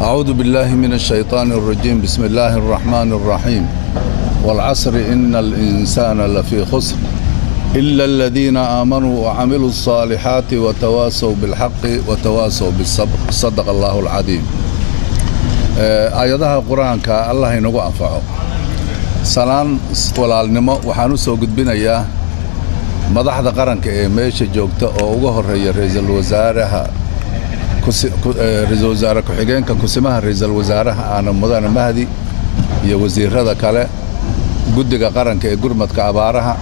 أعوذ بالله من الشيطان الرجيم. بسم الله الرحمن الرحيم. والعصر إن الإنسان لفي خسر إلا الذين آمنوا وعملوا الصالحات وتواصوا بالحق وتواصوا بالصبر. صدق الله العظيم. آياتها القرآن الله ينقو أنفعه. سلام walaalnimo waxaan u soo gudbinayaa madaxda qaranka ee meesha joogta oo ugu horeeya ra'iisul wasaare ku-xigeenka kusimaha ra'iisul wasaaraha aan mudane Mahdi iyo wasiirada kale guddiga qaranka ee gurmadka abaaraha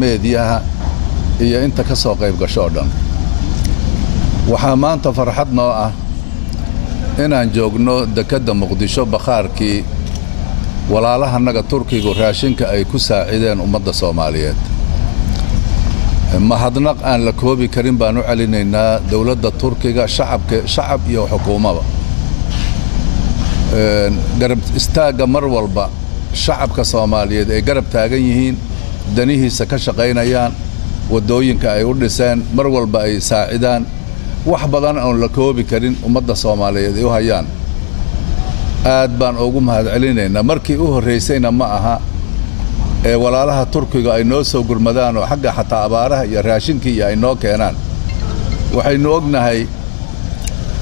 meediyaha iyo inta ka soo qayb gasho dhan waxaa maanta farxad noo ah inaan joogno dekedda Muqdisho bakhaarkii walaalahanaga Turkiga raashinka ay ku saacideen ummadda Soomaaliyeed mahadnaq aan la koobi karin baan u celinaynaa dawladda Turkiga shacab iyo xukuumadda garab istaaga mar walba shacabka Soomaaliyeed ay garab taagan yihiin danihiisa ka shaqaynayaan wadooyinka ay u dhiseen mar walba ay saacidaan wax badan oo la koobi karin ummadda Soomaaliyeed ay u hayaan aad baan ugu mahad celinaynaa markii u horeysayna ma aha ee walaalaha Turkiga ay noo soo gurmadaan oo xagga xataa abaaraha iyo raashinkii ay noo keenaan waxaynu ognahay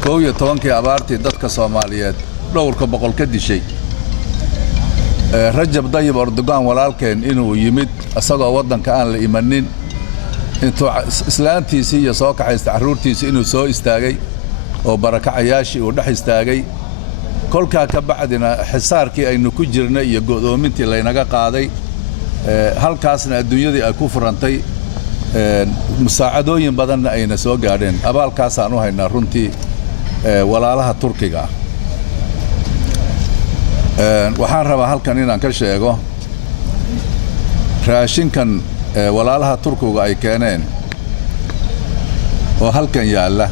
11 abaartii dadka Soomaaliyeed dhowrka boqol ka dishay Rajab Tayyip Erdogan walaalkeen inuu yimid asagoo wadanka aan la imanin intuu islaantiisii iyo soo kaxaysta caruurtiisii inuu soo istaagay oo barakacayaashii uu dhex istaagay kolka ka bacdina xisaarkii aynu ku jirnay iyo godoomintii laynaga qaaday halkaasna adduunyadii ay ku furantay musaacadooyin badanna ayna soo gaadheen abaalkaas aan u haynaa runtii walaalaha Turkiga waxaan rabaa halkan inaan ka sheego raashinkan walaalaha Turkiga ay keeneen oo halkan yaala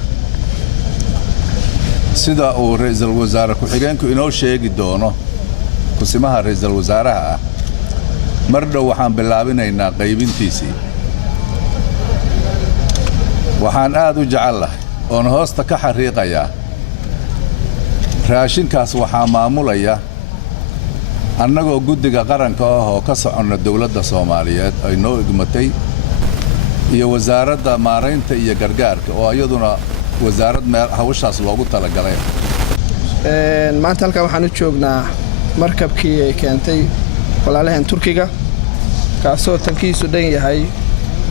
sida uu ra'iisul wasaare ku-xigeenku inoo sheegi doono kusimaha ra'iisul wasaaraha mar dhow waxaan bilaabinaynaa qaybintiisii waxaan aad u jecelahay oo hoosta ka xariiqaya raashinkaas waxaa maamulaya annagoo guddiga qaranka oo ka soconna dawladda Soomaaliyeed ay noo igmatay iyo wasaaradda maareynta iyo gargaarka oo iyaduna wasaarad meel hawshaas loogu talagalay maanta halka waxaan u joognaa markabkii ay keentay walaalahan Turkiga kaasoo tankiisu dhan yahay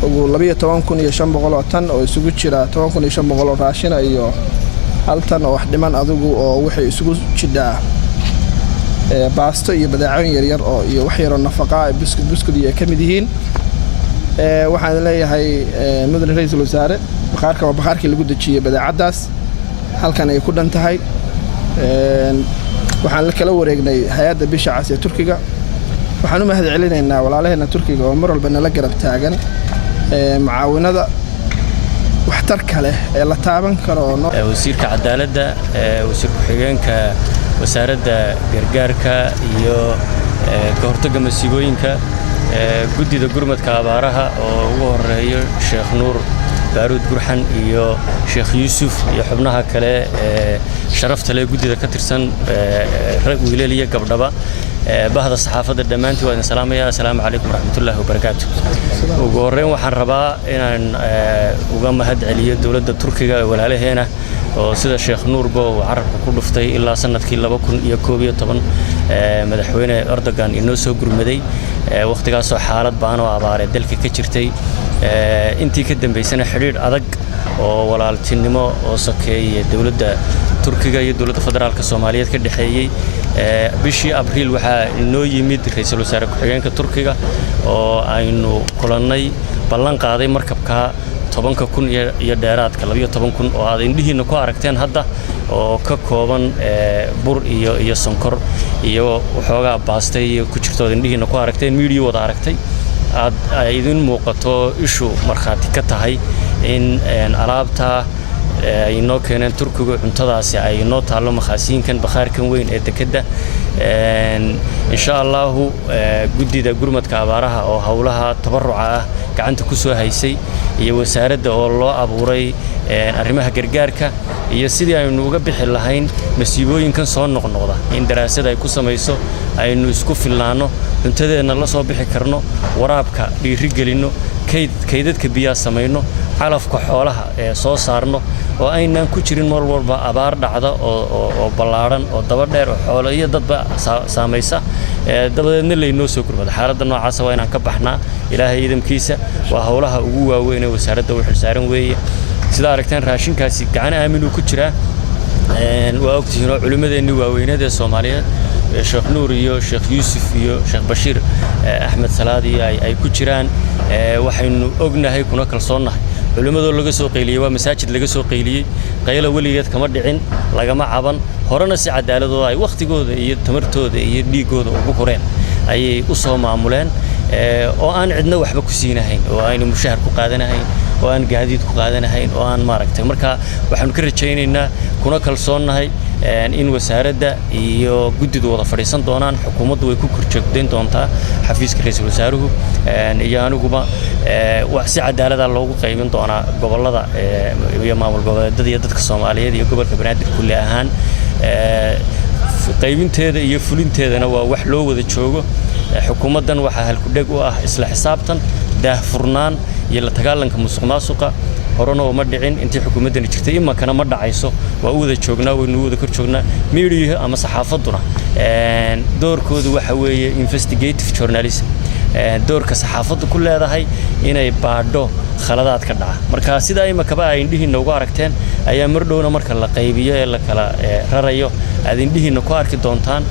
ugu 12,500 oo tan oo isugu jira 10,500 oo raashin iyo hal tan oo wax dhiman adigu oo waxay isugu jidhaa baasto iyo badeecooyin yar yar oo iyo wax yar oo nafaqo ah buskud iyo ka mid yihiin waxaan leeyahay mudane ra'iisul wasaare bakhaarkii lagu dajiyay badeecadaas halkan ay ku dhan tahay waxaan la kala wareegnay hay'adda bisha cas ee Turkiga waxaan u mahad celinaynaa walaalaheena Turkiga oo mar walba nala garab taagan macaawinada waxtarka leh ee la taaban karo wasiirka cadaaladda wasiir ku-xigeenka wasaaradda gargaarka iyo ka hortagga masiibooyinka guddida gurmadka abaaraha oo ugu horeeyo Sheekh Nuur Baaruud Gurxan iyo Sheekh Yuusuf iyo xubnaha kale sharafta leh guddida ka tirsan rag wiilal iyo gabdhaba bahda saxaafadda dhamaantii waan salaamayaa assalaamu calaykum waraxmatullaahi wabarakaatuh ugu horeyn waxaan rabaa inaan uga mahad celiyo dawladda Turkiga ee walaalaheena oo sida Sheekh Nuurbo uu carabka ku dhuftay ilaa sanadkii 2011 madaxweyne Erdogan inoo soo gurmaday waqtigaas oo xaalad baan oo abaare dalka ka jirtay intii ka dambeysana xiriir adag oo walaaltinimo oo sakeeyay dawladda Turkiga iyo dawladda federaalka Soomaaliyeed ka dhaxeeyay bishii Abriil waxa inoo yimid ra'iisul wasaare ku-xigeenka Turkiga oo aynu kulannay ballan qaaday markabka 10,000 iyo dheeraadka 12,000 oo aad indhihiina ku aragteen hadda oo ka kooban bur iyo sonkor iyo waxoogaa baastay ku jirto indhihiina ku aragteen media wada aragtay aad idin muuqato ishu marxaati ka tahay in alaabta ay noo keeneen Turkiga cuntadaasi ay noo taalo makhaasiinkan bakhaarkan weyn ee dekedda insha Allah guddida gurmadka abaaraha oo hawlaha tabaruca ah gacanta ku soo haysay iyo wasaaradda oo loo abuuray arrimaha gargaarka iyo sidii aynu uga bixi lahayn masiibooyinkan soo noqnoqda in daraasad ay ku samayso aynu isku filnaano cuntadeena la soo bixi karno waraabka dhiiri gelino kaydadka biyaha samayno calafka xoolaha ee soo saarno oo aynaan ku jirin mar walba abaar dhacda oo ballaaran oo daba dheer oo xoolo iyo dadba saamaysa dabadeedna laynoo soo gurmado xaaladda noocaas waa inaan ka baxnaa ilaahay idamkiisa waa howlaha ugu waaweyn ee wasaaradda u xilsaaran weeye sida aragtaan raashinkaasi gacan aamin uu ku jiraa waa ogtihiin oo culimmadeenni waaweyneed ee Soomaaliyeed Sheekh Nuur iyo Sheekh Yuusuf iyo Sheekh Bashiir Axmed Salaadi ay ku jiraan waxaynu ognahay kuna kalsoonahay culimadoo laga soo qeyliyay waa masaajid laga soo qeyliyay qaylo waligeed kama dhicin lagama caban horena si cadaalad oo ay waqtigooda iyo tamartooda iyo dhiigooda ugu horeen ayay u soo maamuleen oo aan cidna waxba ku siinahayn oo aynu mushahar ku qaadanahayn oo aan gaadiid ku qaadanahayn oo aan maaragtay marka waxaan ka rajaynaynaa kuna kalsoonahay in wasaaradda iyo guddidu wada fadhiisan doonaan xukuumaddu way ku korjoogdayn doontaa xafiiska ra'iisul wasaaruhu iyo aniguba wax si cadaalad ah loogu qaybin doonaa gobollada iyo maamul goboleedyada iyo dadka Soomaaliyeed iyo gobolka Banaadir kulli ahaan qaybinteeda iyo fulinteedana waa wax loo wada joogo xukuumaddan waxa halku dhig u ah isla xisaabtan daahfurnaan iyo la dagaalanka musuqmaasuqa horena uma dhicin intii xukuumaddan jirtay imankana ma dhacayso waa u wada joognaa waynu wada kor joognaa media ama saxaafaduna doorkoodu waxa weeye investigative journalism doorka saxaafaddu ku leedahay inay baadho khaladaad ka dhaca marka sida imankaba ay indhihiina ugu aragteen ayaa mar dhowna marka la qaybiyo ee la kala rarayo aad indhihiina ku arki doontaan